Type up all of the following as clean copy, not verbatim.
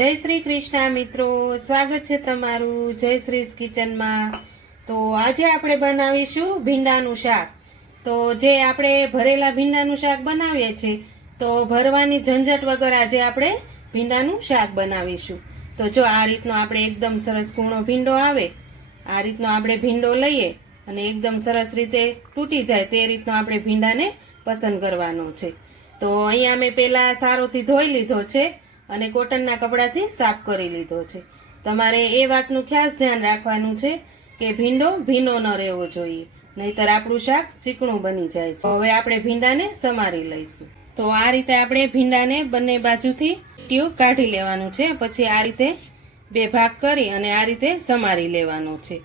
જય શ્રી કૃષ્ણ મિત્રો, સ્વાગત છે તમારું જય શ્રી કિચનમાં। તો આજે આપણે બનાવીશું ભીંડાનું શાક। તો જે આપણે ભરેલા ભીંડાનું શાક બનાવીએ છીએ તો ભરવાની ઝંઝટ વગર આજે આપણે ભીંડાનું શાક બનાવીશું। તો જો આ રીતનો આપણે એકદમ સરસ કૂણો ભીંડો આવે, આ રીતનો આપણે ભીંડો લઈએ અને એકદમ સરસ રીતે તૂટી જાય તે રીતનો આપણે ભીંડાને પસંદ કરવાનો છે। તો અહીંયા મેં પહેલા સારોથી ધોઈ લીધો છે અને કોટનના કપડાથી સાફ કરી લીધો છે। તમારે એ વાતનું ખાસ ધ્યાન રાખવાનું છે કે ભીંડો ભીનો ન રહેવો જોઈએ, નહીતર આપણું શાક ચીકણું બની જાય છે। હવે આપણે ભીંડાને સમારી લઈશું। તો આ રીતે આપણે ભીંડાને બંને બાજુથી ટ્યુબ કાઢી લેવાનું છે, પછી આ રીતે બે ભાગ કરી અને આ રીતે સમારી લેવાનો છે।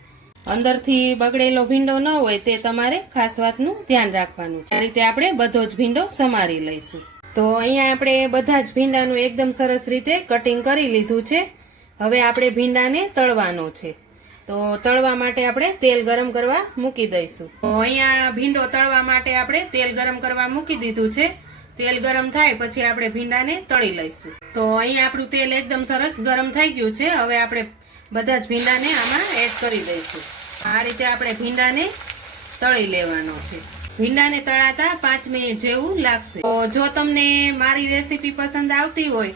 અંદરથી બગડેલો ભીંડો ન હોય તે તમારે ખાસ વાતનું ધ્યાન રાખવાનું છે। આ રીતે આપણે બધો જ ભીંડો સમારી લઈશું। તો અહીંયા આપણે બધા જ ભીંડાનું એકદમ સરસ રીતે કટિંગ કરી લીધું છે। હવે આપણે ભીંડાને તળવાનો છે। તો તળવા માટે આપણે તેલ ગરમ કરવા મૂકી દઈશું। તો અહીંયા ભીંડો તળવા માટે આપણે તેલ ગરમ કરવા મૂકી દીધું છે। તેલ ગરમ થાય પછી આપણે ભીંડાને તળી લઈશું। તો અહીંયા આપણું તેલ એકદમ સરસ ગરમ થઈ ગયું છે। હવે આપણે બધા જ ભીંડાને આમાં એડ કરી દઈશું। આ રીતે આપણે ભીંડાને તળી લેવાનો છે। ભીંડાને તળાતા 5 મિનિટ જેવું લાગશે। તો જો તમને મારી રેસીપી પસંદ આવતી હોય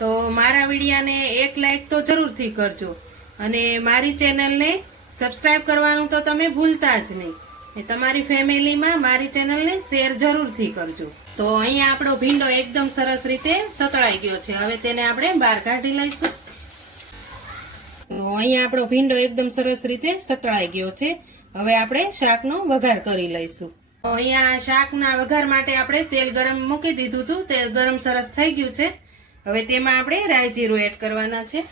તો મારા વિડીયાને એક લાઈક તો જરૂરથી કરજો અને મારી ચેનલને સબસ્ક્રાઇબ કરવાનું તો તમે ભૂલતા જ નહીં, ને તમારી ફેમિલીમાં મારી ચેનલને શેર જરૂરથી કરજો। તો અહીંયા આપણો ભીંડો એકદમ સરસ રીતે સતળાઈ ગયો છે। હવે તેને આપણે બહાર કાઢી લઈશું। અહીંયા આપણો ભીંડો એકદમ સરસ રીતે સતળાઈ ગયો છે। હવે આપણે શાકનો વઘાર કરી લઈશું। અહીંયા શાકના વઘાર માટે આપણે તેલ ગરમ મૂકી દીધું હતું। તેલ ગરમ સરસ થઈ ગયું છે। હવે તેમાં આપણે રાઈ જીરું એડ કરવાના છે।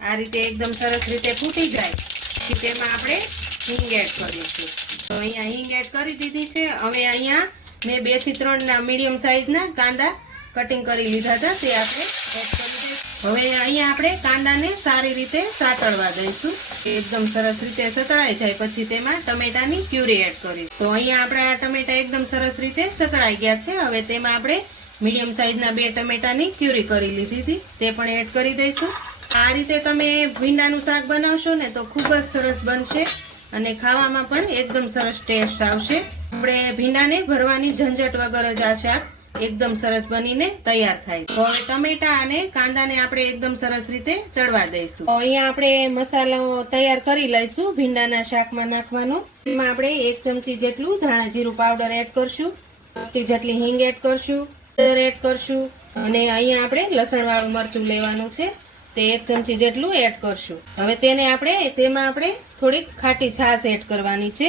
આ રીતે એકદમ સરસ રીતે ફૂટી જાય પછી તેમાં આપણે હિંગ એડ કરીશું। તો અહીંયા હિંગ એડ કરી દીધી છે। હવે અહીંયા મેં 2 થી 3 મીડિયમ સાઈઝના કાંદા કટિંગ કરી લીધા હતા, તે આપણે એડ કરી દઈશું। હવે અહીંયા આપણે કાંદાને સારી રીતે સાતળવા દઈશું। એકદમ સરસ રીતે સતળાઈ જાય પછી તેમાં ટમેટાની પ્યુરી એડ કરી। તો અહીંયા આપણા ટમેટા એકદમ સરસ રીતે સતળાઈ ગયા છે। હવે તેમાં આપણે મીડિયમ સાઈઝના 2 ટમેટાની પ્યુરી કરી લીધી હતી, તે પણ એડ કરી દઈશું। આ રીતે તમે ભીંડાનું શાક બનાવશો ને તો ખૂબ જ સરસ બનશે અને ખાવામાં પણ એકદમ સરસ ટેસ્ટ આવશે। આપણે ભીંડાને ભરવાની ઝંઝટ વગર જ આ શાક એકદમ સરસ બનીને તૈયાર થાય। તો હવે ટમેટા અને કાંદાને આપણે એકદમ સરસ રીતે ચડવા દઈશું। તો અહીંયા આપણે મસાલો તૈયાર કરી લઈશું ભીંડાના શાકમાં નાખવાનો। એમાં આપણે 1 ચમચી જેટલું ધાણા જીરું પાવડર એડ કરશું, 1 જેટલી હિંગ એડ કરશું, એડ કરશું અને અહીંયા આપણે લસણ વાળું મરચું લેવાનું છે, તે 1 ચમચી જેટલું એડ કરશું। હવે તેમાં આપણે થોડીક ખાટી છાશ એડ કરવાની છે।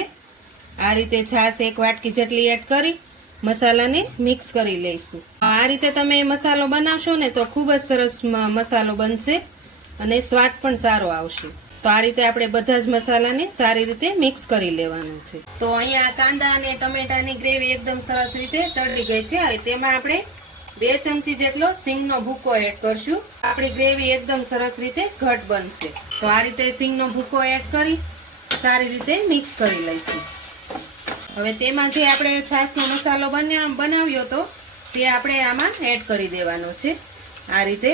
આ રીતે છાશ 1 વાટકી જેટલી એડ કરી મસાલાને મિક્સ કરી લઈશું। આ રીતે તમે મસાલો બનાવશો ને તો ખૂબ જ સરસ મસાલો બનશે અને સ્વાદ પણ સારો આવશે। તો આ રીતે આપણે બધા જ મસાલાને સારી રીતે મિક્સ કરી લેવાનું છે। તો અહીંયા કાંદા અને ટમેટાની ગ્રેવી એકદમ સરસ રીતે ચડી ગઈ છે। હવે તેમાં આપણે 2 ચમચી જેટલો સિંગનો ભૂકો એડ કરશું। આપણી ગ્રેવી એકદમ સરસ રીતે ઘટ બનશે। તો આ રીતે સિંગનો ભૂકો એડ કરી સારી રીતે મિક્સ કરી લઈશું। હવે તેમાં જે આપણે છાશનો મસાલો બનાવ્યો હતો તે આપણે આમાં એડ કરી દેવાનો છે। આ રીતે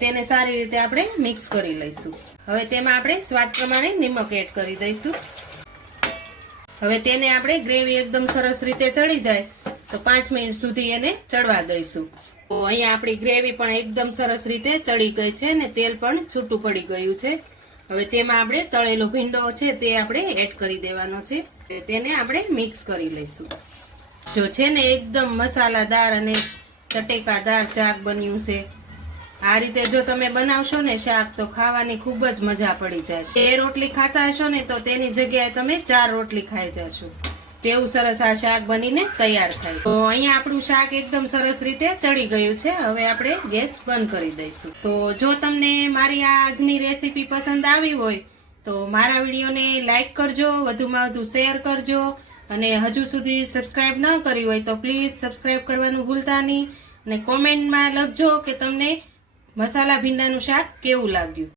તેને સારી રીતે આપણે મિક્સ કરી લઈશું। હવે તેમાં આપણે સ્વાદ પ્રમાણે નિમક એડ કરી દઈશું। હવે તેને આપણે ગ્રેવી એકદમ સરસ રીતે ચડી જાય તો 5 મિનિટ સુધી એને ચડવા દઈશું। તો અહીંયા આપણી ગ્રેવી પણ એકદમ સરસ રીતે ચડી ગઈ છે ને તેલ પણ છૂટું પડી ગયું છે। હવે તેમાં આપણે તળેલો ભીંડો છે તે આપણે એડ કરી દેવાનો છે, તેને આપણે મિક્સ કરી લઈશું। જો છે ને એકદમ મસાલાદાર અને ચટેકાદાર શાક બન્યું છે। આ રીતે જો તમે બનાવશો ને શાક તો ખાવાની ખૂબ જ મજા પડી જાય। 2 રોટલી ખાતા હશો ને તો તેની જગ્યાએ તમે 4 રોટલી ખાઈ જશો, તેવું સરસ આ શાક બનીને તૈયાર થાય। તો અહીંયા આપણું શાક એકદમ સરસ રીતે ચડી ગયું છે। હવે આપણે ગેસ બંધ કરી દઈશું। તો જો તમને મારી આ આજની રેસીપી પસંદ આવી હોય તો મારા વિડીયોને લાઈક કરજો, વધુમાં વધુ શેર કરજો અને હજુ સુધી સબસ્ક્રાઇબ ન કરી હોય તો પ્લીઝ સબસ્ક્રાઇબ કરવાનું ભૂલતા નહીં અને કોમેન્ટમાં લખજો કે તમને મસાલા ભીંડાનું શાક કેવું લાગ્યું।